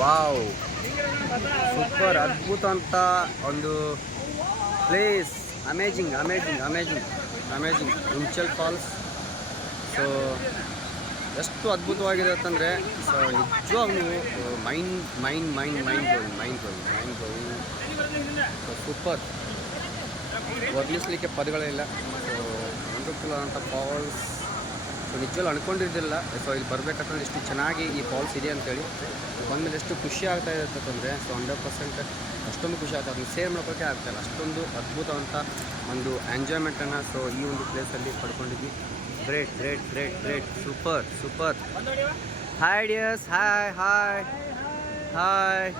Wow, super, ಅದ್ಭುತ ಅಂತ ಒಂದು place. Amazing amazing amazing amazing Hunchal falls. So ಎಷ್ಟು ಅದ್ಭುತವಾಗಿದೆ ಅಂತಂದರೆ, ಸೊ ನಿಜವಾಗ್ಲೂ mind mind mind mind blowing mind blowing mind blowing. So super, ವರ್ಣಿಸ್ಲಿಕ್ಕೆ ಪದಗಳಿಲ್ಲ. ಸೊ ವಂಡರ್ಫುಲ್ ಅಂತ ಫಾಲ್ಸ್. ಸೊ ನಿಜವಲ್ಲೂ ಅನ್ಕೊಂಡಿದ್ದಿಲ್ಲ ಸೊ ಇಲ್ಲಿ ಬರಬೇಕಂತಂದ್ರೆ ಎಷ್ಟು ಚೆನ್ನಾಗಿ ಈ ಫಾಲ್ಸ್ ಇದೆ ಅಂತೇಳಿ. ಬಂದಮೇಲೆ ಎಷ್ಟು ಖುಷಿ ಆಗ್ತಾ ಇದೆ ಅಂತಂದರೆ, ಸೊ 100% ಅಷ್ಟೊಂದು ಖುಷಿ ಆಗ್ತದೆ, ಅದನ್ನು ಸೇರ್ ಮಾಡ್ಕೋಕ್ಕೆ ಆಗ್ತಾಯಿಲ್ಲ. ಅಷ್ಟೊಂದು ಅದ್ಭುತವಂತ ಒಂದು ಎಂಜಾಯ್ಮೆಂಟನ್ನು ಸೊ ಈ ಒಂದು ಪ್ಲೇಸಲ್ಲಿ ಪಡ್ಕೊಂಡಿದ್ವಿ. Great great great great, super super. Hi dears, hi hi hi.